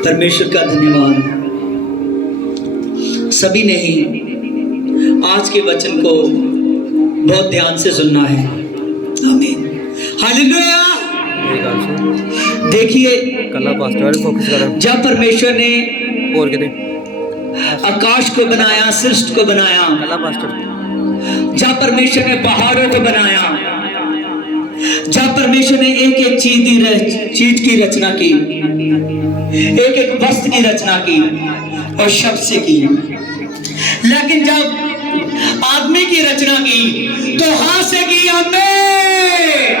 परमेश्वर का धन्यवाद। सभी ने ही आज के वचन को बहुत ध्यान से सुनना है। आमीन, हालेलुया। देखिए, जब परमेश्वर ने आकाश को बनाया, सृष्टि को बनाया, जब परमेश्वर ने पहाड़ों को बनाया, जब परमेश्वर ने एक एक चीज की रचना की, एक एक वस्तु की रचना की और शब्द से की, लेकिन जब आदमी की रचना की तो हाथ से की। आमीन,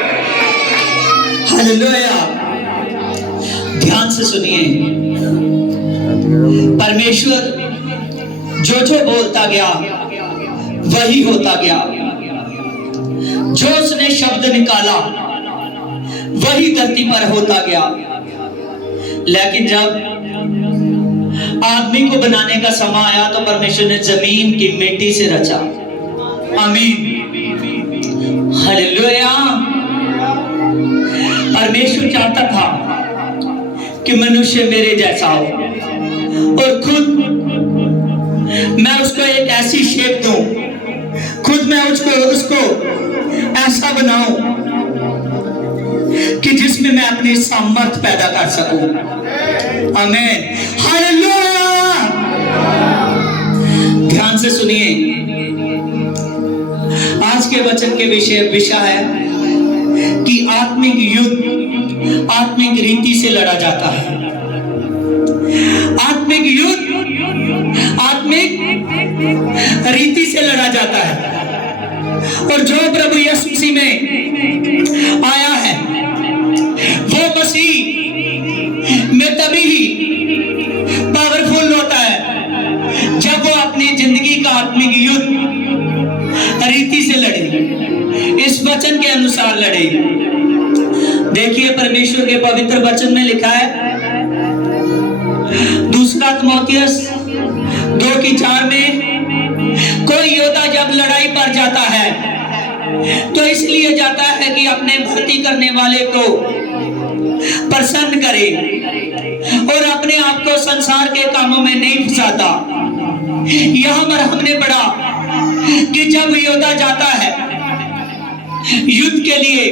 हालेलुया। ध्यान से सुनिए, परमेश्वर जो जो बोलता गया वही होता गया, जो उसने शब्द निकाला वही धरती पर होता गया। लेकिन जब आदमी को बनाने का समय आया तो परमेश्वर ने जमीन की मिट्टी से रचा। आमीन, हालेलुया। परमेश्वर चाहता था कि मनुष्य मेरे जैसा हो और खुद मैं उसको एक ऐसी शेप दूं, खुद मैं उसको ऐसा बनाऊं कि जिसमें मैं अपनी सामर्थ्य पैदा कर सकूं। आमीन, हालेलुया। ध्यान से सुनिए, आज के वचन के विषय है कि आत्मिक युद्ध आत्मिक रीति से लड़ा जाता है। आत्मिक युद्ध आत्मिक रीति से लड़ा जाता है, और जो प्रभु यीशु मसीह में आया है वो मसीह में तभी ही पावरफुल होता है जब वो अपनी जिंदगी का आत्मिक युद्ध रीति से लड़े, इस वचन के अनुसार लड़े। देखिए, परमेश्वर के पवित्र वचन में लिखा है, दूसरा तीमुथियुस 2:4 में, कोई योद्धा जब लड़ाई पर जाता है तो इसलिए जाता है कि अपने भर्ती करने वाले को प्रसन्न करे और अपने आप को संसार के कामों में नहीं फंसाता। यहां पर हमने पढ़ा कि जब योद्धा जाता है युद्ध के लिए,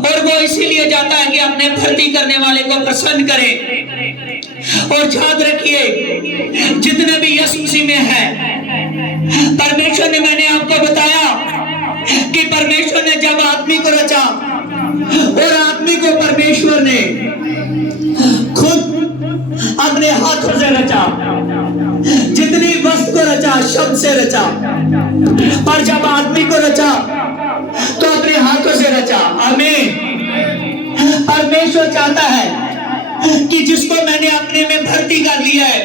और वो इसीलिए जाता है कि अपने भर्ती करने वाले को प्रसन्न करे। और याद रखिए, जितने भी यीशु मसीह में है, परमेश्वर ने, मैंने आपको बताया कि परमेश्वर ने जब आदमी को रचा और आदमी को परमेश्वर ने खुद अपने हाथों से रचा, जितनी वस्तु को रचा शब्द से रचा, और जब आदमी को रचा तो अपने हाथों से रचा। आमीन। परमेश्वर चाहता है कि जिसको मैंने अपने में भर्ती कर लिया है,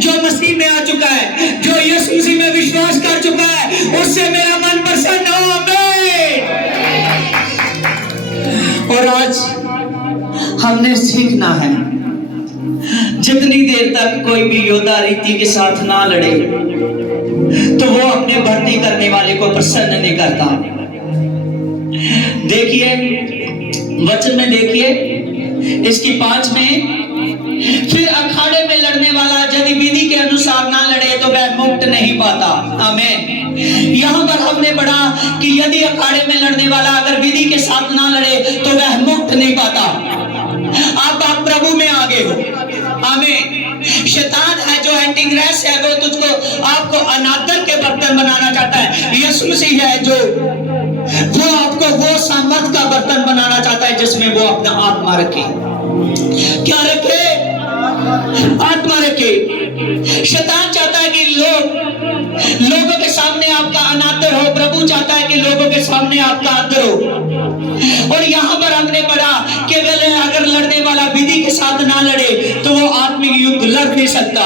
जो मसीह में आ चुका है, जो यीशु मसीह में विश्वास कर चुका है, उससे मेरा मन प्रसन्न हो। आमीन। और आज हमने सीखना है, जितनी देर तक कोई भी योद्धा रीति के साथ ना लड़े तो वो अपने भर्ती करने वाले को प्रसन्न नहीं करता। देखिए, वचन में देखिए, इसकी 5 में, फिर अखाड़े में लड़ने वाला यदि विधि के अनुसार ना लड़े तो वह मुक्त नहीं पाता। आमीन। यहाँ पर हमने पढ़ा कि यदि अखाड़े में लड़ने वाला अगर विधि के साथ ना लड़े तो वह मुक्त नहीं पाता। आप प्रभु में आगे हो। आमीन। शैतान है जो एंटीग्रेस है, वो तुझको आपको अनादर के बर्तन बनाना चाहता है। यीशु मसीह है जो वो आपको वो सामर्थ का बर्तन बनाना चाहता है जिसमें वो अपना आत्मा रखे। क्या रखे? आत्मा रखे। शैतान चाहता है कि लोगों के सामने आपका अनादर हो, प्रभु चाहता है कि लोगों के सामने आपका आदर हो। और यहाँ पर हमने पढ़ा कि अगर लड़ने वाला विधि के साथ ना लड़े तो वो आत्मिक युद्ध लड़ नहीं सकता।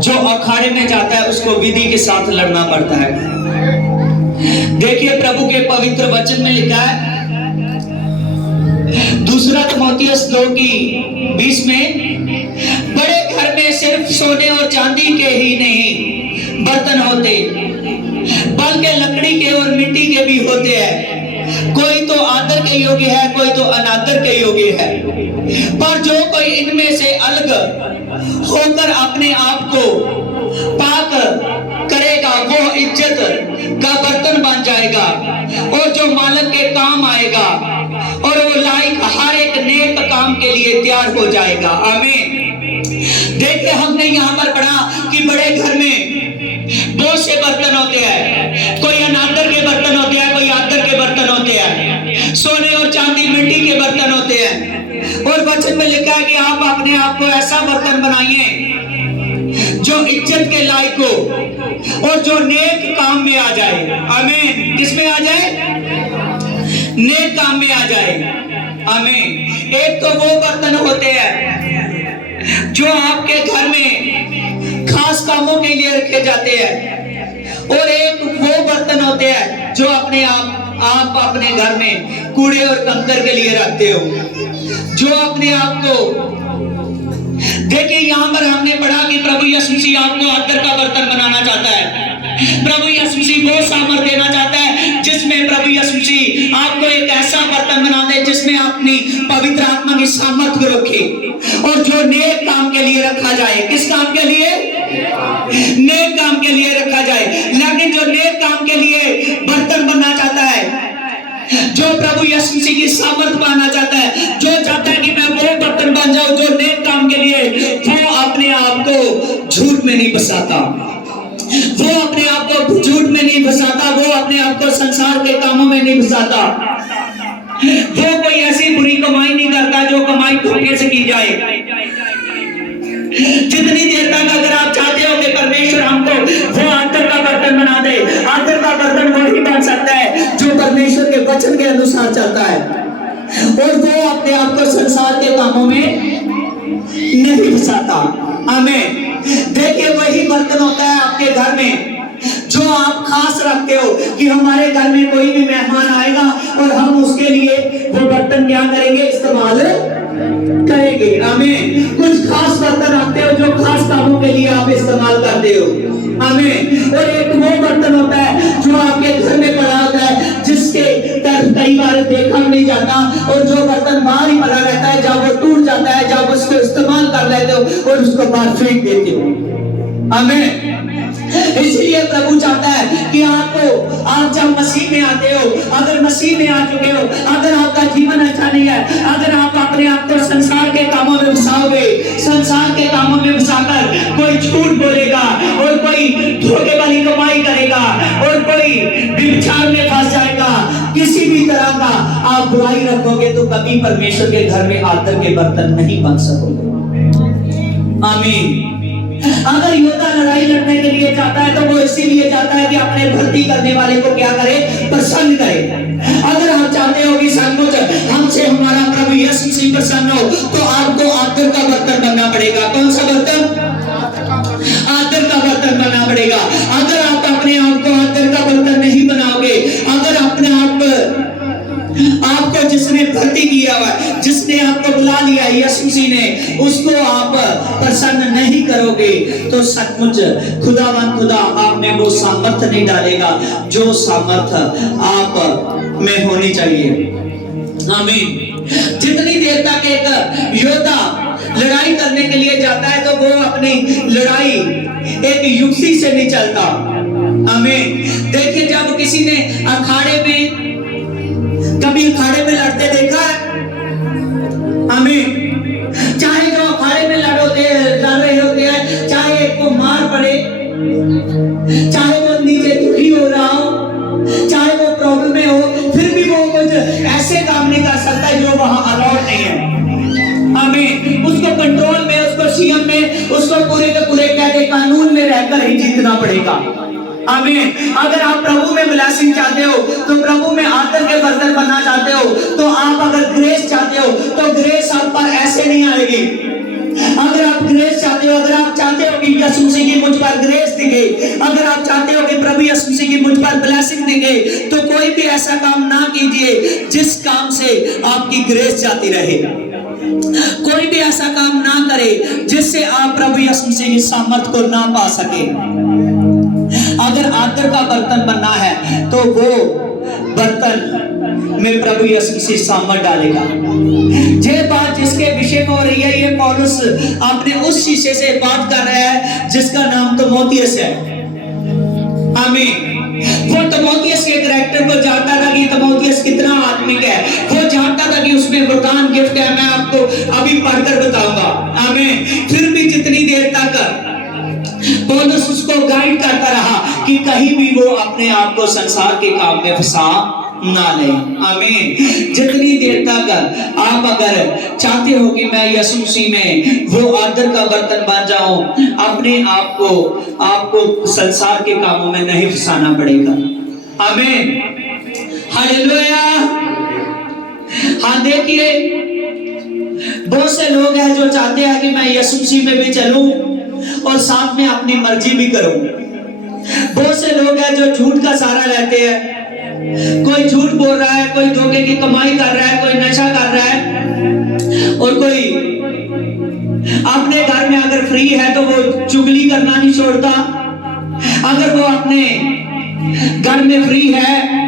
जो अखाड़े में जाता है उसको विधि के साथ लड़ना पड़ता है। देखिए, प्रभु के पवित्र वचन में लिखा है, दूसरा तीमुथियुस 2:20 में, बड़े घर में सिर्फ सोने और चांदी के ही नहीं बर्तन होते, बल्कि लकड़ी के और मिट्टी के भी होते हैं, कोई तो आदर के योग्य है, कोई तो अनादर के योग्य है, पर जो कोई इनमें से अलग होकर अपने आप को पाक करेगा वो इज्जत का बर्तन बन जाएगा और जो मालिक के काम आएगा और वो लायक हर एक नेक काम के लिए तैयार हो जाएगा। आमीन। देखिए, हमने यहाँ पर पढ़ा कि बड़े घर में बहुत से बर्तन होते हैं, कोई अनादर के बर्तन होते हैं, कोई आदर के बर्तन होते हैं, सोने और चांदी मिट्टी के बर्तन होते हैं। और वचन में लिखा है कि आप अपने आप को ऐसा बर्तन बनाइए जो इज्जत के लायक हो और जो नेक काम में आ जाए। आमीन। किस में आ जाए? नेक काम में आ जाए। आमीन। एक तो वो बर्तन होते हैं जो आपके घर में खास कामों के लिए रखे जाते हैं, और एक वो बर्तन होते हैं जो अपने आप अपने घर में कूड़े और कंकर के लिए रखते हो, जो अपने आप को। देखिए, यहाँ पर हमने पढ़ा कि प्रभु यीशु मसीह आपको आदर का बर्तन बनाना चाहता है। प्रभु यीशु मसीह वो सामर्थ देना चाहता है जिसमें प्रभु यीशु मसीह आपको एक ऐसा बर्तन बना दे जिसमें अपनी पवित्र आत्मा की सामर्थ को रखे और जो नेक काम के लिए रखा जाए। किस काम के लिए? नेक काम के लिए रखा जाए। लेकिन जो नेक काम के लिए बर्तन बनना चाहता है, जो प्रभु यीशु मसीह की सामर्थ पाना चाहता है, जो चाहता है कि मैं वो बर्तन बन जाऊं जो नेक काम के लिए, वो अपने आप को झूठ में नहीं फंसाता, वो अपने आप को झूठ में नहीं फंसाता, वो अपने आप को संसार के कामों में नहीं फंसाता, वो कोई ऐसी बुरी कमाई नहीं करता जो कमाई धोखे से की जाए। जितनी देर तक अगर आप चाहते हो कि परमेश्वर हमको वो आदर का बर्तन बना दे, आदर का बर्तन वही बन सकता है जो परमेश्वर के वचन के अनुसार चलता है और वो अपने आप को संसार के कामों में नहीं फंसाता। आमीन। देखिए, वही बर्तन होता है आपके घर में जो आप खास रखते हो कि हमारे घर में कोई भी मेहमान आएगा और हम उसके लिए वो बर्तन क्या करेंगे? इस्तेमाल करेंगे। आमीन। कुछ खास बर्तन रखते हो जो खास कामों के लिए आप इस्तेमाल करते हो। आमीन। और एक वो बर्तन होता है जो आपके घर में पड़ा होता है जिसके कई बार देखा नहीं जाता और जो बर्तन बाहर ही पड़ा रहता है, जब वो टूट जाता है, जब उसको इस्तेमाल कर लेते हो और उसको बाहर फेंक देते हो। आमीन। इसलिए प्रभु चाहता है कि आप जब मसीह में आते हो, अगर मसीह में आ चुके हो, अगर आपका जीवन अच्छा नहीं है, अगर आप अपने आप को संसार के कामों में फंसाओगे, संसार के कामों में फंसाकर कोई झूठ बोलेगा और कोई धोखे वाली कमाई करेगा और कोई व्यभिचार में फंस जाएगा, किसी भी तरह का आप बुराई रखोगे तो कभी परमेश्वर के घर में आदर के बर्तन नहीं बन सकोगे। आमीन। अगर योद्धा लड़ाई लड़ने के लिए जाता है तो वो इसीलिए जाता है कि अपने भर्ती करने वाले को क्या करे? प्रसन्न करे। अगर आप चाहते हो कि सचमुच हमसे हमारा प्रभु यीशु मसीह प्रसन्न हो तो आपको आदर का बर्तन बनना पड़ेगा। कौन सा बर्तन? आदर का बर्तन बनना पड़ेगा। अगर आप अपने आप को आदर का बर्तन नहीं बनाओगे, अगर अपने आपको जिसने भर्ती किया हुआ है, जिसने आपको बुला लिया यीशु मसीह ने, उसको आप प्रसन्न नहीं करोगे तो सचमुच खुदा आप में वो सामर्थ नहीं डालेगा जो सामर्थ आप में होनी चाहिए। आमीन। जितनी देर तक एक योद्धा लड़ाई करने के लिए जाता है तो वो अपनी लड़ाई एक युक्ति से नहीं चलता। आमीन। देखिए, जब किसी ने कभी अखाड़े में लड़ते देखा है? आमीन। चाहे जो अखाड़े में लड़ रहे होते हैं, चाहे एक को मार पड़े, चाहे वो नीचे दुखी हो रहा हो, चाहे वो प्रॉब्लम में हो, फिर भी वो कुछ ऐसे काम नहीं कर सकता जो वहां अलाउड नहीं है। आमीन। उसको कंट्रोल में, उसको सीएम में, उसको पूरे के पूरे कहते कानून में रहकर ही जीतना पड़ेगा। आमीन। अगर आप प्रभु में ब्लेसिंग चाहते हो, तो प्रभु में आदर के बर्तन बनना चाहते हो, तो आप अगर ग्रेस चाहते हो तो ग्रेस आप पर ऐसे नहीं आएगी। अगर आप ग्रेस चाहते हो, अगर आप चाहते हो कि यीशु मसीह की मुझ पर ग्रेस दिखे, अगर आप चाहते हो कि प्रभु यीशु मसीह की मुझ पर ब्लेसिंग दिखे, तो कोई भी ऐसा काम ना कीजिए जिस काम से आपकी ग्रेस जाती रहे। कोई भी ऐसा काम ना करे जिससे आप प्रभु यीशु मसीह की सामर्थ को ना पा सके। अगर आदर का बर्तन बनना है तो वो बर्तन में प्रभु यीशु मसीह सामत डालेगा। ये बात जिसके विषय में हो रही है, ये पौलुस अपने उस शीशे से बात कर रहा है जिसका नाम तिमोथियस है। आमीन। वो तिमोथियस के कैरेक्टर को जानता था कि तिमोथियस कितना आत्मिक है। वो जानता था कि उसमें वरदान गिफ्ट है। मैं आपको अभी पढ़कर बताऊंगा। आमीन। फिर भी जितनी देर तक पौलुस उसको गाइड करता रहा कि कहीं भी वो अपने आप को संसार के काम में फंसा ना ले। आमीन। जितनी देर तक आप अगर चाहते हो कि मैं यीशु मसीह में वो आदर का बर्तन बन जाऊं, अपने आप को आपको संसार के कामों में नहीं फंसाना पड़ेगा। आमीन। हालेलुया। हाँ, देखिए बहुत से लोग हैं जो चाहते हैं कि मैं यीशु मसीह में भी चलूं और साथ में अपनी मर्जी भी करूं। बहुत से लोग हैं जो झूठ का सहारा लेते हैं। कोई झूठ बोल रहा है, कोई धोखे की कमाई कर रहा है, कोई नशा कर रहा है, और कोई अपने घर में अगर फ्री है तो वो चुगली करना नहीं छोड़ता। अगर वो अपने घर में फ्री है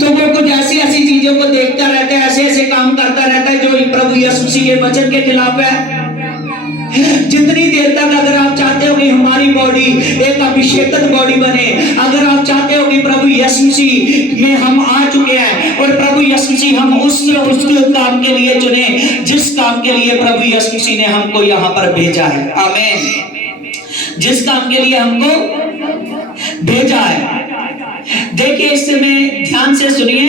तो वो कुछ ऐसी ऐसी चीजों को देखता रहता है, ऐसे ऐसे काम करता रहता है जो प्रभु यीशु मसीह के वचन के खिलाफ है। जितनी देर तक अगर आप चाहते हो कि हमारी बॉडी एक अभिषेकत बॉडी बने, अगर आप चाहते हो कि प्रभु यीशु मसीह में हम आ चुके हैं और प्रभु यीशु मसीह हम उस काम के लिए चुने जिस काम के लिए प्रभु यीशु मसीह ने हमको यहाँ पर भेजा है। आमीन। जिस काम के लिए हमको भेजा है। देखिए इससे में ध्यान से सुनिए।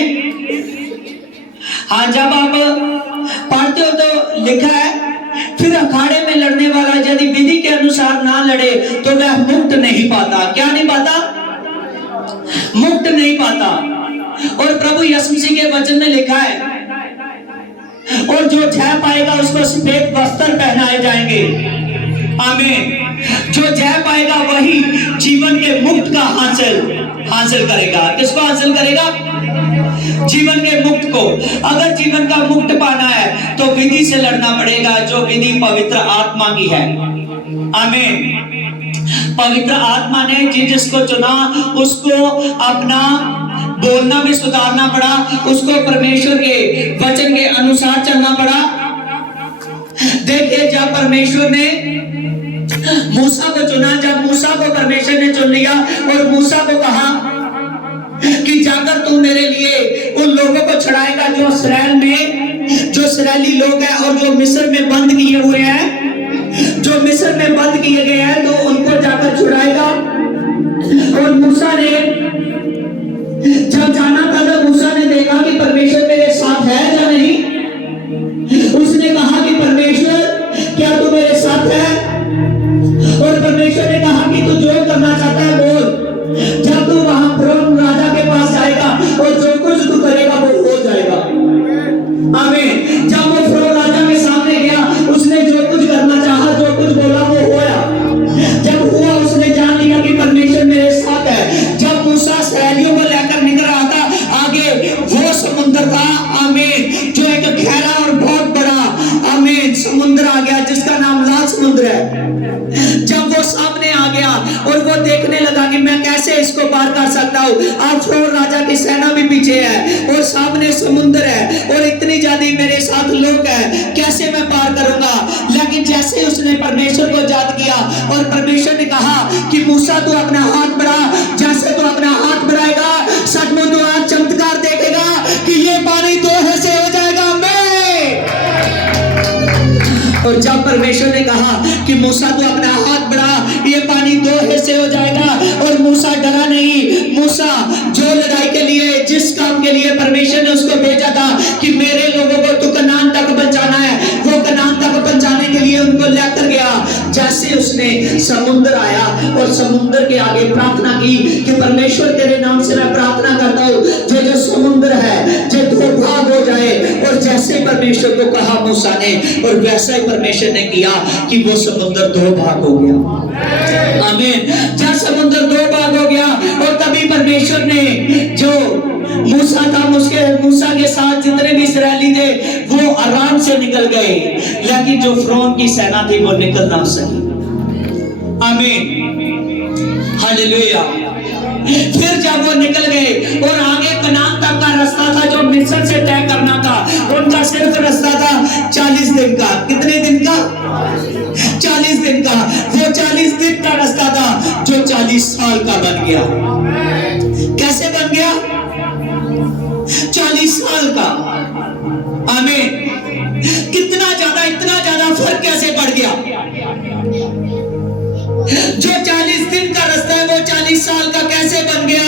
हाँ, जब आप पढ़ते हो तो लिखा है, फिर अखाड़े में लड़ने वाला यदि विधि के अनुसार ना लड़े तो वह मुक्त नहीं पाता। क्या नहीं पाता? मुक्त नहीं पाता। और प्रभु यीशु मसीह के वचन में लिखा है, और जो जय पाएगा उसको सफेद वस्त्र पहनाए जाएंगे। आमीन। जो जय पाएगा वही जीवन के मुक्त का हासिल करेगा। किसको हासिल करेगा? जीवन के मुक्त को। अगर जीवन का मुक्त पाना है तो विधि से लड़ना पड़ेगा, जो विधि पवित्र आत्मा की है। आमीन। पवित्र आत्मा ने जिसको चुना उसको अपना बोलना भी सुधारना पड़ा, उसको परमेश्वर के वचन के अनुसार चलना पड़ा। देखिए जब परमेश्वर ने मूसा को चुना, जब मूसा को परमेश्वर ने चुन लिया और मूसा को कहा कि जाकर तू मेरे लिए उन लोगों को छुड़ाएगा जो इस्राएली लोग हैं और जो मिस्र में बंद किए हुए हैं, जो मिस्र में बंद किए गए हैं, तो उनको जाकर छुड़ाएगा। और मूसा ने जब जाना था तो मूसा ने देखा कि परमेश्वर मेरे साथ है या नहीं। उसने कहा कि परमेश्वर क्या तू मेरे साथ है? और परमेश्वर ने कहा कि तू जो करना चाहता है बोल। जब तू वहां फिरौन राजा के पास जाएगा और जो कुछ तू करेगा वो हो जाएगा। आमीन। जब वो फिरौन राजा के सामने गया, उसने जो कुछ करना चाहा, जो कुछ बोला वो हुआ। जब हुआ उसने जान लिया कि परमेश्वर मेरे साथ है। जब मूसा इस्राएलियों को लेकर निकल रहा था, आगे वो समुद्र था। आमीन। जो एक गहरा और बहुत बड़ा आमीन समुद्र आ गया जिसका नाम लाल समुद्र है। जब वो सामने आ गया और वो देखने लगा कि मैं कैसे इसको पार कर सकता हूँ। अब फिरौन राजा की सेना भी पीछे है और सामने समुद्र है और इतनी ज्यादा मेरे साथ लोग हैं, कैसे मैं पार करूंगा? लेकिन जैसे उसने परमेश्वर को याद किया और परमेश्वर ने कहा कि मूसा तू अपना हाथ बढ़ा, जैसे तू अपना हाथ बढ़ाएगा सचमुच तू आज चमत्कार देखेगा कि ये पानी दो हिस्से हो जाएगा। और जब परमेश्वर ने कहा कि मूसा तू अपना हाथ बढ़ा, ये पानी दो हिस्से हो जाएगा, और मूसा डरा नहीं। मूसा जो लड़ाई के लिए जिस काम के लिए परमेश्वर ने उसको भेजा था कि मेरे लोगों को तू कनान तक पहुंचाना है, वो कनान तक पहुंचाने के लिए उनको लेकर गया। जैसे उसने समुद्र आया और समुद्र के आगे प्रार्थना की कि परमेश्वर तेरे नाम से मैं प्रार्थना करता हूँ जो समुद्र है जो दो भाग हो जाए। और जैसे परमेश्वर को कहा मूसा ने, और वैसा ही परमेश्वर ने किया कि वो समुद्र दो भाग हो गया। आमीन। जब समुद्र दो भाग हो गया और तभी परमेश्वर ने जो मूसा था, मूसा के साथ जितने भी इस्राएली थे वो आराम से निकल गए, लेकिन जो फिरौन की सेना थी वो निकल ना सकी। आमीन। हालेलुया। फिर जब वो निकल गए और आगे कनान तक का रास्ता था जो मिस्र से तय करना था, उनका सिर्फ रास्ता था 40 दिन का। कितने दिन का? 40 दिन का। वो 40 दिन का रास्ता था जो 40 साल का बन गया। कैसे बन गया? 40 साल का। आमीन। कितना ज्यादा, इतना ज्यादा फर्क कैसे पड़ गया? जो 40 दिन का रास्ता है वो 40 साल का कैसे बन गया?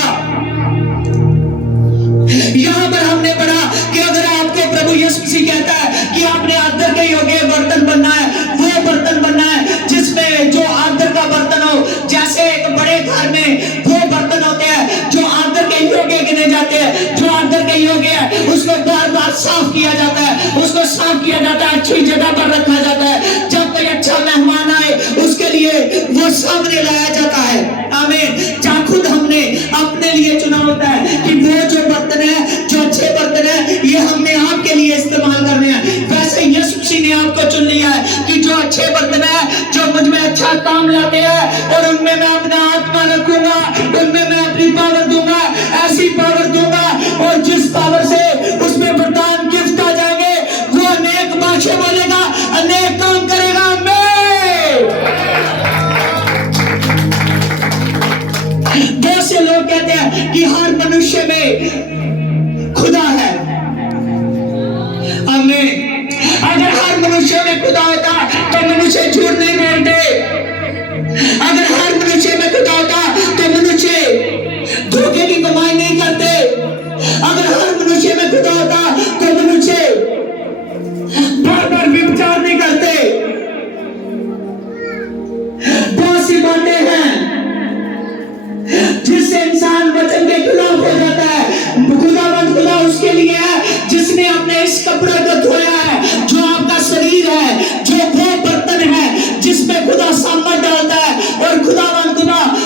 यहां पर हमने पढ़ा कि अगर आपको प्रभु यीशु मसीह कहता है कि आपने आदर के योग्य बर्तन बनना है, वो बर्तन बनना है जिसमें जो आदर का बर्तन हो। जैसे एक बड़े घर में वो बर्तन होते हैं जो आदर के योग्य गिने जाते हैं। जो आदर के योग्य है उसको बार बार साफ किया जाता है, उसको साफ किया जाता है, अच्छी जगह पर रखा जाता है। जब कोई अच्छा मेहमान आए उसके लिए वो सामने लाया जाता है। आमीन। जहाँ खुद हमने अपने लिए चुना होता है कि वो जो बर्तन है, जो अच्छे बर्तन है, ये हमने आपके लिए इस्तेमाल करने हैं। वैसे यीशु मसीह ने आपको चुन लिया है कि जो अच्छे बर्तन है, जो मुझ में अच्छा काम लाते हैं, और उनमें मैं अपना आत्मा रखूंगा, उनमें मैं अपनी पावर दूंगा, ऐसी पावर दूंगा, और जिस पावर से उसमें वरदान गिफ्ट आ जाएंगे, वो अनेक भाषा बोलेगा, अनेक काम करेगा। बहुत से लोग कहते हैं कि हर मनुष्य में खुदा है। आमीन। अगर हर मनुष्य में खुदा होता तो मनुष्य झूठ नहीं बोलते। अगर हर मनुष्य में खुदा होता तो मनुष्य धोखे की कमाई नहीं करते। अगर हर मनुष्य में खुदा होता तो मनुष्य बार बार व्यभिचार नहीं करते। बहुत सी बातें हैं जिससे इंसान वचन के खिलाफ हो जाता है। खुदा उसके लिए है जिसने अपने इस कपड़े को धोया है, जो आपका शरीर है, जो वो बर्तन है जिसमें खुदा सामत डालता है, और खुदा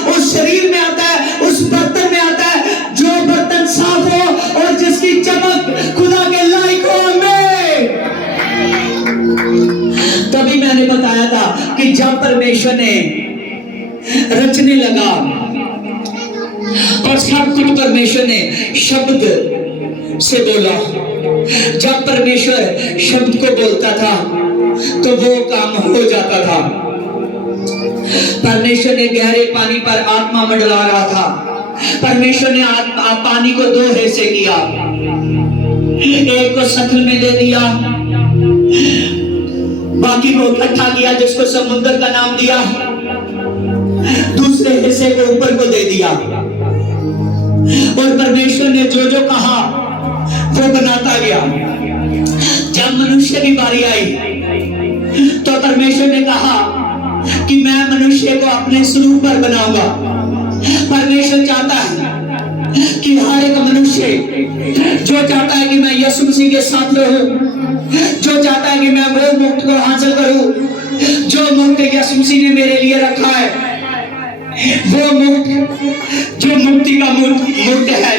उस शरीर में आता है, उस बर्तन में आता है जो बर्तन साफ हो और जिसकी चमक खुदा के लायक हो। तभी मैंने बताया था कि जब परमेश्वर ने रचने लगा और सब कुछ परमेश्वर ने शब्द से बोला। जब परमेश्वर शब्द को बोलता था तो वो काम हो जाता था। परमेश्वर ने गहरे पानी पर आत्मा मंडला रहा था। परमेश्वर ने पानी को दो हिस्से किया, एक को सतल में दे दिया, बाकी को इकट्ठा किया जिसको समुद्र का नाम दिया, दूसरे हिस्से को ऊपर को दे दिया। और परमेश्वर ने जो जो कहा वो बनाता गया। जब मनुष्य की बारी आई तो परमेश्वर ने कहा कि मैं मनुष्य को अपने स्वरूप पर बनाऊंगा। परमेश्वर चाहता है कि हर एक मनुष्य जो चाहता है कि मैं यीशु मसीह के साथ रहूं, जो चाहता है कि मैं वो मुक्त को हासिल करूं, जो मुक्त यीशु मसीह ने मेरे लिए रखा है, वो मुक्त जो मुक्ति का मुक्त है,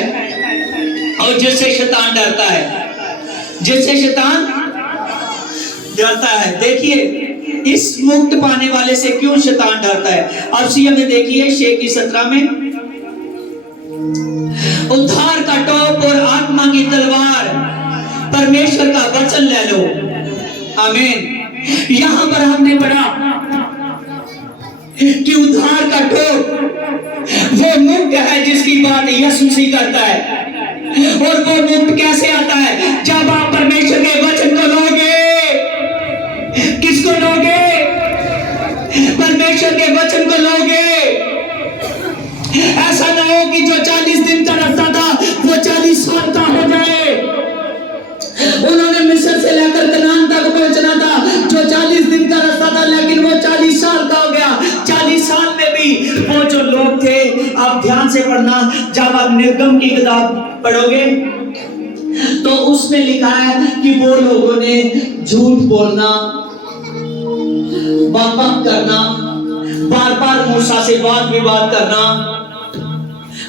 और जिससे शैतान डरता है, जिससे शैतान डरता है। देखिए इस मुक्त पाने वाले से क्यों शैतान डरता है। अब सी में देखिए 6:17 में, उद्धार का टोप और आत्मा की तलवार परमेश्वर का वचन ले लो। आमीन। यहां पर हमने पढ़ा कि उद्धार का टोप वो मुक्त है जिसकी बात यीशु मसीह करता है। और वो मुक्त कैसे आता है? जब आप परमेश्वर के वचन को लोगे। किसको लोगे? परमेश्वर के वचन को लोगे। ऐसा ना हो कि जो 40 दिन का रास्ता था वो 40 साल का हो जाए। उन्होंने मिस्र से लेकर कनान तक पहुंचना था, जो 40 दिन का रास्ता था, लेकिन वो 40 साल का हो गया। 40 साल में भी वो जो लोग थे, आप ध्यान से पढ़ना, जब आप निर्गम की किताब पढ़ोगे तो उसमें लिखा है कि वो लोगों ने झूठ बोलना, बकबक करना, बार बार मूसा से वाद विवाद करना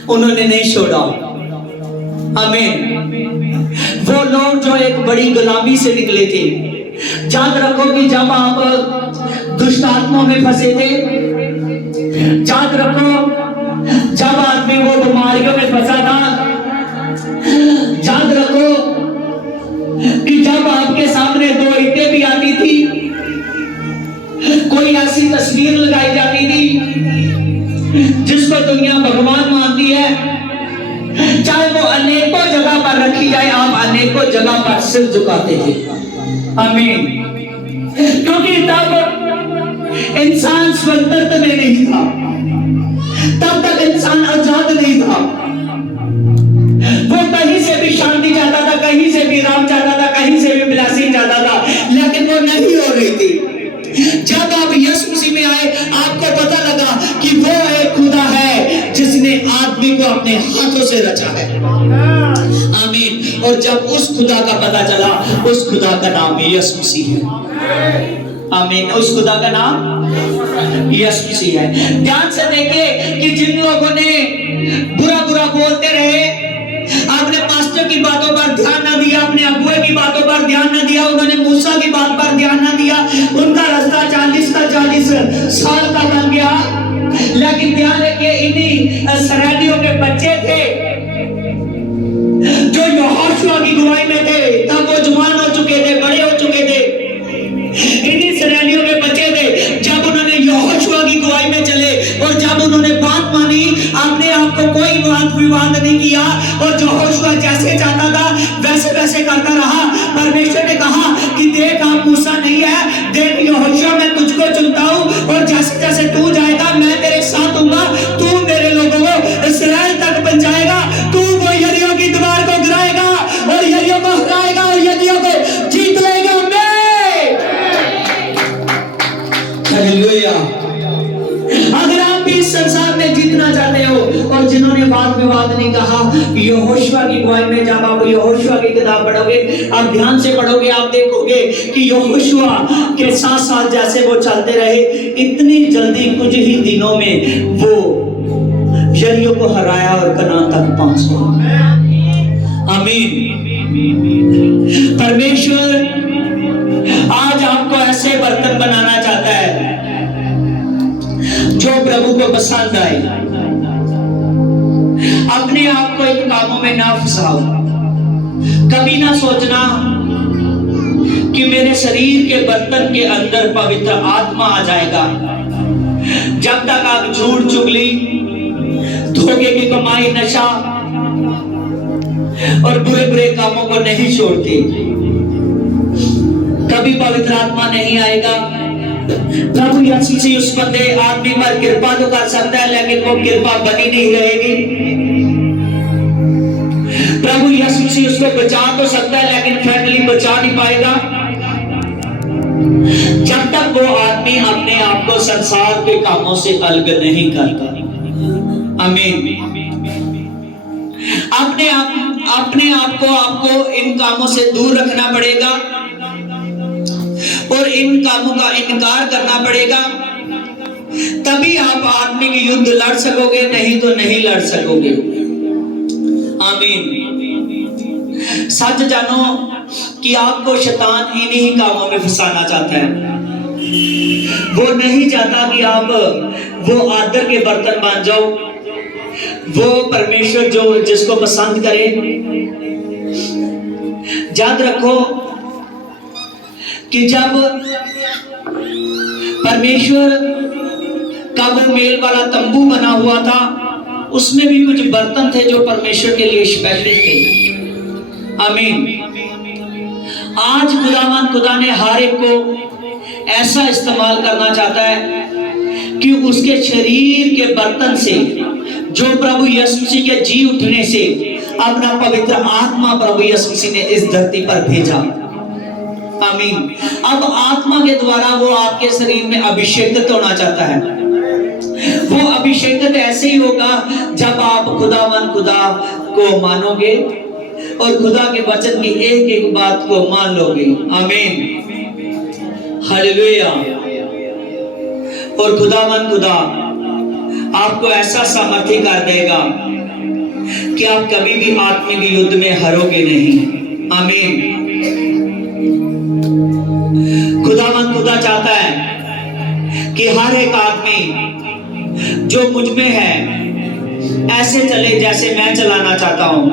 उन्होंने नहीं छोड़ा। आमीन। वो लोग जो एक बड़ी गुलामी से निकले थे। याद रखो कि जब आप दुष्ट आत्माओं में फंसे थे, याद रखो जब आदमी वो सामने 2 ईंटें भी आती थी, कोई ऐसी तस्वीर लगाई जाती थी जिसको दुनिया भगवान मानती है, चाहे वो अनेकों जगह पर रखी जाए, आप अनेकों जगह पर सिर झुकाते थे। आमीन। क्योंकि तब इंसान स्वतंत्र में नहीं था, तब तक इंसान आजाद नहीं था। वो कहीं से भी शांति चाहता था, कहीं से भी राम चाहता था, कहीं से भी बिलासी चाहता था, लेकिन वो नहीं हो रही थी। जब आप यीशु मसीह में आए, आपको पता लगा कि वो एक खुदा है जिसने आदमी को अपने हाथों से रचा है। आमीन। और जब उस खुदा का पता चला, उस खुदा का नाम यीशु मसीह है। आमीन। उस खुदा का नाम यीशु मसीह है। ध्यान से देखिए कि जिन लोगों ने बुरा बुरा बोलते रहे, आपने पास्टर की बातों पर ध्यान ना दिया, अपने अगुए की बातों पर ध्यान ना दिया, उन्होंने मूसा की बात पर ध्यान ना दिया, उनका रास्ता 40 का 40 साल का बन गया। लेकिन ध्यान रखिए, इन्हीं इसराइलियों के बच्चे थे जो यहोशुआ की गुआई में थे, तब वो जवान हो चुके थे, बड़े हो चुके थे। इन्हीं इसराइलियों के बच्चे थे जब उन्होंने यहोशुआ की गुआई में चले और जब उन्होंने बात मानी, अपने आप को कोई वाद विवाद नहीं किया और यहोशुआ जैसे चाहता था वैसे वैसे करता रहा। परमेश्वर ने कहा कि देख, आप मूसा नहीं है, देख यहोशुआ, मैं तुझको चुनता हूं और जैसे जैसे तू जाएगा मैं तेरे साथ हूंगा, तू मेरे लोगों को इस्राएल तक पहुंचाएगा, तू वो यरीहो की दीवार को गिराएगा और यरीहो को हराएगा और यरीहो को जीत लेगा। हालेलुया। अगर आप भी इस संसार में जीतना चाहते हो, और जिन्होंने वाद विवाद नहीं कहा, यहोशुआ की गुआई में जब आप यहोशुआ की किताब पढ़ोगे, आप ध्यान से पढ़ोगे, आप देखोगे कि यहोशुआ के 7 साल जैसे वो चलते रहे, इतनी जल्दी कुछ ही दिनों में वो यरीहो को हराया और कनान तक पहुंच गया। आमीन। परमेश्वर आज आपको ऐसे बर्तन बनाना चाहता है जो प्रभु को पसंद आए। अपने आप को इन कामों में ना फंसाओ। कभी ना सोचना कि मेरे शरीर के बर्तन के अंदर पवित्र आत्मा आ जाएगा। जब तक आप झूठ चुगली, धोखे की कमाई, नशा और बुरे बुरे कामों को नहीं छोड़ते, कभी पवित्र आत्मा नहीं आएगा। प्रभु यीशु मसीह उस बंदे आदमी पर कृपा तो कर सकता है, लेकिन वो कृपा बनी नहीं रहेगी। प्रभु यीशु मसीह उसको बचा तो सकता है, लेकिन फैमिली बचा नहीं पाएगा जब तक वो आदमी अपने आप को संसार के कामों से अलग नहीं करता। आमीन। अपने आप को आपको इन कामों से दूर रखना पड़ेगा और इन कामों का इनकार करना पड़ेगा, तभी आप आत्मिक युद्ध लड़ सकोगे, नहीं तो नहीं लड़ सकोगे। आमीन। सच जानो कि आपको शैतान इन्हीं कामों में फंसाना चाहता है। वो नहीं चाहता कि आप वो आदर के बर्तन बन जाओ, वो परमेश्वर जो जिसको पसंद करे। याद रखो कि जब परमेश्वर का वो मेल वाला तंबू बना हुआ था, उसमें भी कुछ बर्तन थे जो परमेश्वर के लिए स्पेशल थे। आमीन। आज खुदा ने हर एक को ऐसा इस्तेमाल करना चाहता है कि उसके शरीर के बर्तन से, जो प्रभु यीशु मसीह के जी उठने से अपना पवित्र आत्मा प्रभु यीशु मसीह ने इस धरती पर भेजा। आमीन। अब आत्मा के द्वारा वो आपके शरीर में अभिषेकित होना चाहता है। वो अभिषेकित ऐसे ही होगा जब आप खुदा को मानोगे और खुदा के वचन की एक एक बात को मान लोगे। आमीन। हालेलुया। और खुदा आपको ऐसा सामर्थ्य कर देगा कि आप कभी भी आत्मिक युद्ध में हारोगे नहीं। आमीन। खुदा चाहता है कि हर एक आदमी जो मुझ में है ऐसे चले जैसे मैं चलाना चाहता हूं।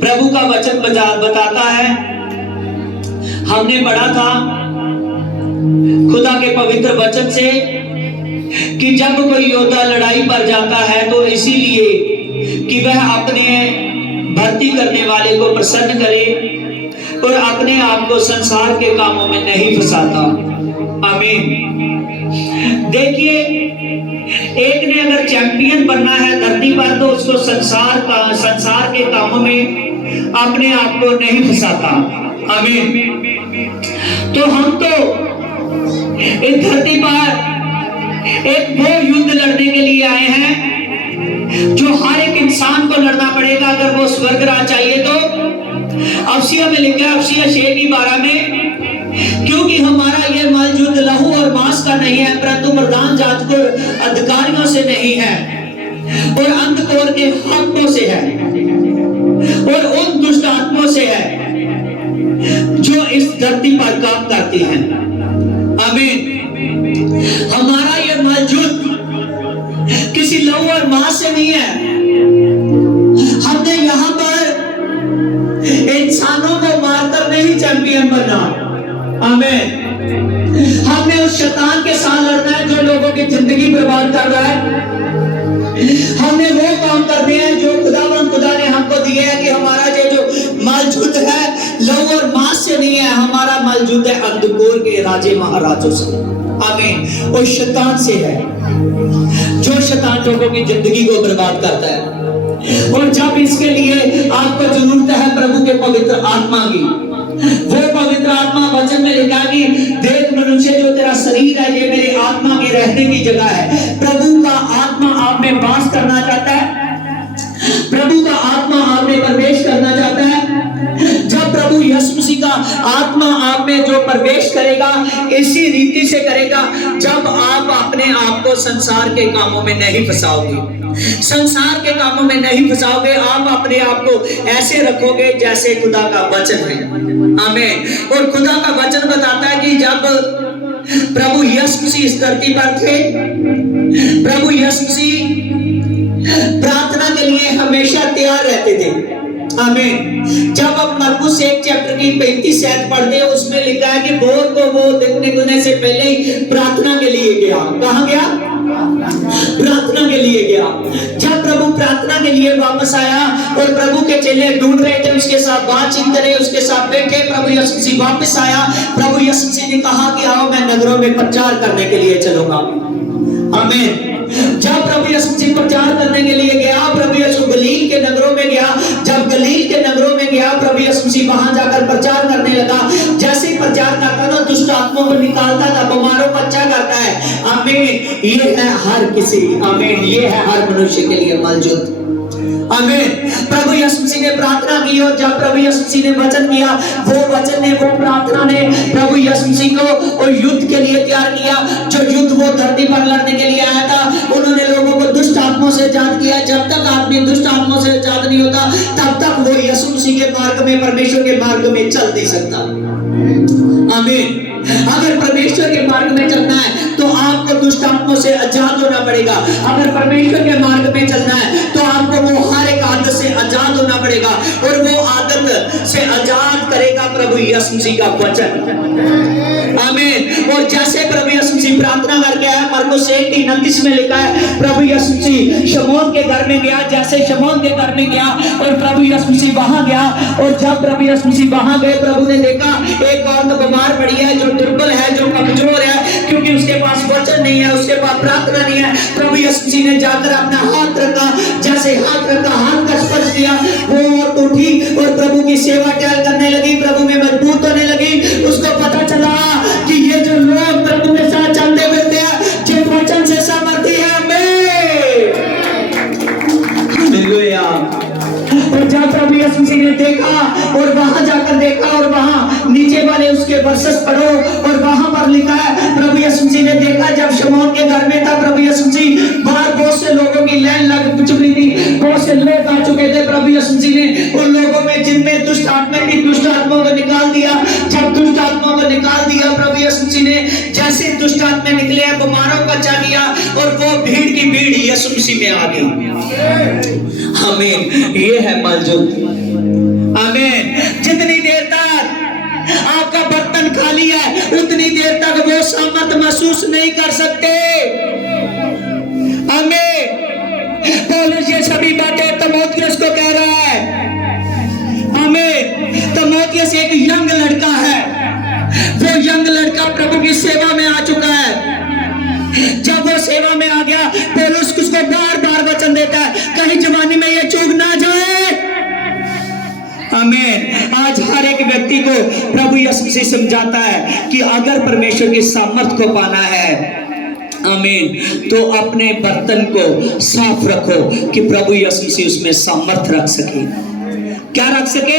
प्रभु का वचन बताता है हमने पढ़ा था खुदा के पवित्र वचन से कि जब कोई योद्धा लड़ाई पर जाता है तो इसीलिए कि वह अपने भर्ती करने वाले को प्रसन्न करे और अपने आप को संसार के कामों में नहीं फंसाता। आमीन। देखिए, एक ने अगर चैंपियन बनना है धरती पर तो उसको संसार के कामों में अपने आप को नहीं फंसाता। आमीन। तो हम तो इस धरती पर एक वो युद्ध लड़ने के लिए आए हैं जो हर एक इंसान को लड़ना पड़ेगा अगर वो स्वर्ग राज चाहिए। तो अफसिया में लिखा है, अफसिया 6:12 में, क्योंकि हमारा यह मल युद्ध लहू और मांस का नहीं है परंतु प्रधान जातियों अधिकारियों से नहीं है और अंधकोर के हाथों से है और उन दुष्ट आत्माओं से है जो इस धरती पर काम करती हैं। आमीन। हमारा यह मल युद्ध किसी लहू और मांस से नहीं है। हमने यहाँ पर इंसानों को मारकर नहीं चैंपियन बनना। आमीन। हमने उस शैतान के साथ लड़ना है जो लोगों की जिंदगी बर्बाद कर रहा है। हमने वो काम करने हैं जो खुदा ने हमको दिए है कि हमारा ये जो मल युद्ध है लहू और मांस से नहीं है, हमारा मल युद्ध है अंधकोर के राजे महाराजों से। आमीन। और शैतान से है जो शैतान लोगों की जिंदगी को बर्बाद करता है। और जब इसके लिए आपको जरूरत है प्रभु के पवित्र आत्मा की, वो पवित्र आत्मा वचन में लिखा कि देख मनुष्य जो तेरा शरीर है ये मेरी आत्मा के रहने की जगह है। प्रभु का आत्मा आप में वास करना चाहता है, प्रभु का आत्मा आप में प्रवेश करना चाहता है। जब प्रभु यीशु मसीह का आत्मा आप में जो प्रवेश करेगा इसी रीति से करेगा जब आप अपने आप को संसार के कामों में नहीं फंसाओगे। संसार के कामों में नहीं फंसाओगे, आप अपने आप को ऐसे रखोगे जैसे खुदा का वचन है। आमीन। और खुदा का वचन बताता है कि जब प्रभु यीशु मसीह इस धरती पर थे, प्रभु यीशु मसीह प्रार्थना के लिए हमेशा तैयार रहते थे। आमीन। जब आप मरकुस 1 चैप्टर की 35 आयत पढ़ते हैं उसमें लिखा है कि भोर को वो दिखने से पहले ही प्रार्थना के लिए गया। कहाँ गया? प्रार्थना के लिए गया। जब प्रभु प्रार्थना के लिए वापस आया और प्रभु के चेले ढूंढ रहे थे उसके साथ बातचीत करे, उसके साथ बैठे, प्रभु यीशु मसीह वापस आया। प्रभु यीशु मसीह ने कहा कि आओ मैं नगरों में प्रचार करने के लिए चलूंगा। आमीन। जब प्रभु यीशु मसीह प्रचार करने के लिए गया, प्रभु यीशु गलील के नगरों में गया। जब गलील के नगरों में गया प्रभु यीशु मसीह वहां जाकर प्रचार करने लगा। जैसे ही प्रचार करता था दुष्ट आत्माओं को निकालता था, बीमारों को अच्छा करता है। आमीन। ये है हर किसी, आमीन, ये है हर मनुष्य के लिए मल युद्ध। आमीन। प्रभु यीशु मसीह ने प्रार्थना की और जब प्रभु यीशु मसीह ने वचन किया, वो वचन ने, वो प्रार्थना ने प्रभु यीशु मसीह को और युद्ध के लिए तैयार किया। जो युद्ध वो धरती पर लड़ने के लिए आया था, उन्होंने लोगों को दुष्ट आत्माओं से आजाद किया। जब तक आदमी दुष्ट आत्माओं से आजाद नहीं होता तब तक वो यीशु मसीह के मार्ग में, परमेश्वर के मार्ग में चल नहीं सकता। आमीन। अगर परमेश्वर के मार्ग में चलना है तो आपको दुष्ट आत्माओं से आजाद होना पड़ेगा। अगर परमेश्वर के मार्ग में चलना है तो आपको वो हर एक आदत से आजाद होना पड़ेगा और वो आदत से आजाद करेगा प्रभु यीशु मसीह का वचन। आमीन। और जैसे प्रभु यीशु मसीह प्रार्थना करके आया, मरकुस 1:29 में लिखा है प्रभु यीशु मसीह शमौन के घर में गया। जैसे शमौन के घर में गया और प्रभु यीशु मसीह वहां गया और जब प्रभु यीशु मसीह वहां गए, प्रभु ने देखा एक औरत बीमार पड़ी है, जो दुर्बल है, जो कमजोर है, क्योंकि उसके पास वचन नहीं है, उसके पास प्रार्थना नहीं है। प्रभु यीशु मसीह ने जाकर अपना हाथ रखा, जैसे हाथ रखा, हाथ का स्पर्श किया, वो औरत उठी और प्रभु की सेवा टहल करने लगी, प्रभु में मजबूत होने लगी। उसको पता चला कि ये जो लोग प्रभु के साथ चलते फिरते हैं जो वचन से समर्थी है। हालेलुया। और जब प्रभु यीशु मसीह ने देखा और वहां जाकर देखा और वहां नीचे वाले उसके वर्सेस पढ़ो और वहां पर लिखा है प्रभु यीशु मसीह ने देखा जब शमौन के घर में था, प्रभु यीशु मसीह बाहर बहुत से लोगों की लाइन लग चुकी थी, बहुत से लोग आ चुके थे। प्रभु यीशु मसीह ने उन लोगों में जिनमें दुष्ट आत्मा थी, दुष्ट आत्माओं को निकाल दिया। जब दुष्ट आत्माओं को निकाल दिया प्रभु यीशु मसीह ने, जैसे दुष्ट आत्मा निकले, बीमारों को अच्छा किया और वो भीड़ की भीड़ यीशु मसीह में आ गई। आमीन। ये है मल युद्ध। आमीन। जितनी देर तक आपका बर्तन खाली है उतनी देर तक वो सामर्थ महसूस नहीं कर सकते। हमें पौलुस ये सभी बातें तीमुथियुस को कह रहा है। हमें तीमुथियुस एक यंग लड़का है, वो यंग लड़का प्रभु की सेवा में आ चुका है। जब वो सेवा में आ गया पौलुस उसको बार बार वचन देता है कहीं जवानी में ये चूक ना जाए। आमीन। आज हर एक व्यक्ति को प्रभु यीशु मसीह समझाता है कि अगर परमेश्वर की सामर्थ को पाना है, आमीन, तो अपने बर्तन को साफ रखो कि प्रभु यीशु मसीह उसमें सामर्थ रख सके। क्या रख सके?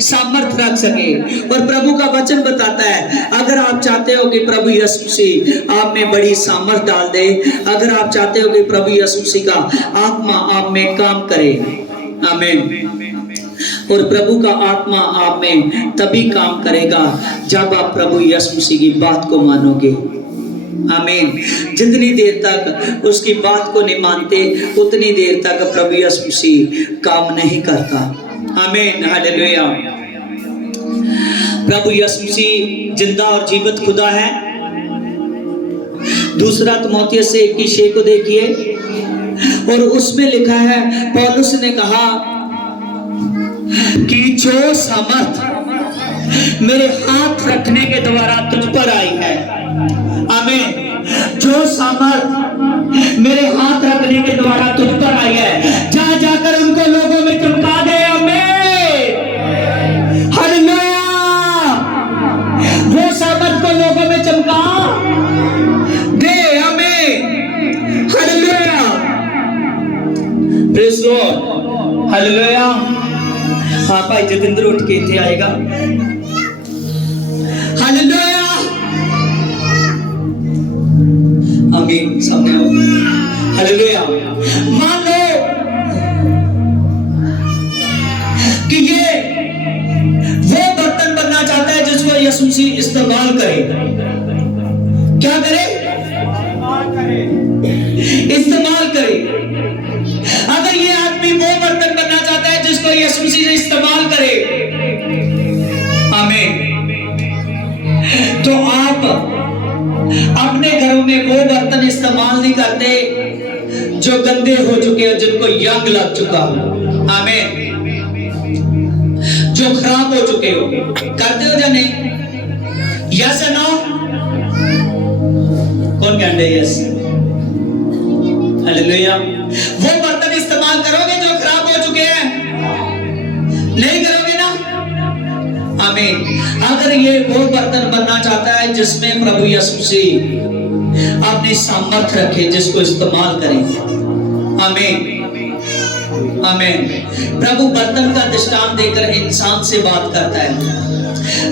सामर्थ रख सके। और प्रभु का वचन बताता है अगर आप चाहते हो कि प्रभु यीशु मसीह आप में बड़ी सामर्थ डाल दे, अगर आप चाहते हो कि प्रभु यीशु मसीह का आत्मा आप में काम करे, आमीन, और प्रभु का आत्मा आप में तभी काम करेगा जब आप प्रभु यीशु मसीह की बात को मानोगे। आमीन। जितनी देर तक उसकी बात को नहीं मानते उतनी देर तक प्रभु यीशु मसीह काम नहीं करता। आमीन, हालेलुया। प्रभु यीशु मसीह जिंदा और जीवित खुदा है। दूसरा तीमुथियुस 1:6 को देखिए, और उसमें लिखा है पौलुस ने कहा कि जो सामर्थ मेरे हाथ रखने के द्वारा तुझ पर आई है, आमीन, जो सामर्थ मेरे हाथ रखने के द्वारा तुझ पर आई है, जा जाकर उनको लोगों में चमका दे। आमीन, हालेलुया। वो सामर्थ को लोगों में चमका दे। आमीन, हालेलुया, प्रेज़ लॉर्ड, हालेलुया। हाँ भाई जतिंद्र उठ के इथे आएगा। हालेलुया, आमीन, सामने आओ। हालेलुया। मान लो कि ये वो बर्तन बनना चाहता है जिसको यीशु मसीह इस्तेमाल करे। क्या करे? इस्तेमाल करे। अगर ये आदमी वो बर्तन बनना चाहता है जिसको यीशु मसीह इस्तेमाल करे, आमीन, तो आप अपने घरों में वो बर्तन इस्तेमाल नहीं करते जो गंदे हो चुके हो, जिनको यंग लग चुका हो, आमीन, जो खराब हो चुके हो। करते हो या नहीं? यस या नो? कौन कहते हैं यस? हालेलुया। वो बर्तन इस्तेमाल करोगे जो खराब हो चुके हैं? नहीं करोगे ना? आमीन। अगर ये वो बर्तन बनना चाहता है जिसमें प्रभु यीशु मसीह अपनी सामर्थ रखे, जिसको इस्तेमाल करें, आमीन, आमीन। प्रभु बर्तन का दृष्टांत देकर इंसान से बात करता है।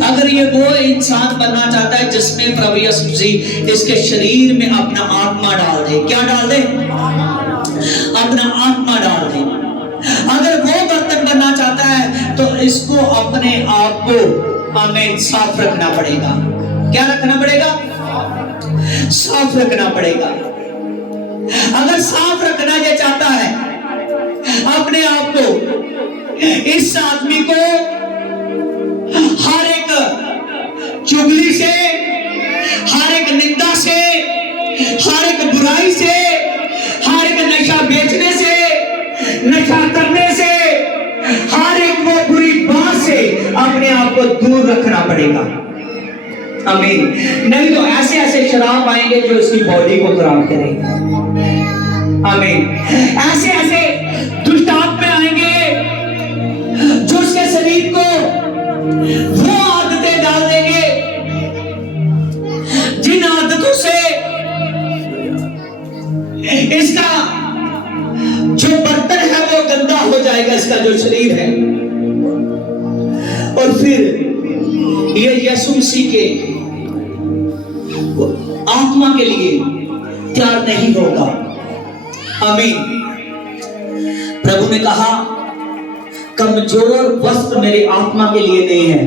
अगर ये वो इंसान बनना चाहता है जिसमें प्रभु यीशु मसीह इसके शरीर में अपना आत्मा डाल दे। क्या डाल दे? अपना आत्मा डाल दे। अगर वो बर्तन बनना चाहता है तो इसको अपने आप को, आमीन, साफ रखना पड़ेगा। क्या रखना पड़ेगा? साफ रखना पड़ेगा। अगर साफ रखना ये चाहता है अपने आप को, इस आदमी को हर एक चुगली से, हर एक निंदा से, हर एक बुराई से, हर एक नशा बेचने से, नशा करने से, हर एक वो बुरी बात से अपने आप को दूर रखना पड़ेगा। आमीन। नहीं तो ऐसे ऐसे शराब आएंगे जो उसकी बॉडी को खराब करेंगे। आमीन। ऐसे ऐसे दुष्ट आत्मा आएंगे जो उसके शरीर को वो आदतें डाल देंगे जिन आदतों से इसका जो बर्तन है वो गंदा हो जाएगा, इसका जो शरीर है। और फिर ये यीशु मसीह के आत्मा के लिए तैयार नहीं होगा। आमीन। प्रभु ने कहा कमजोर वस्त्र मेरे आत्मा के लिए नहीं है,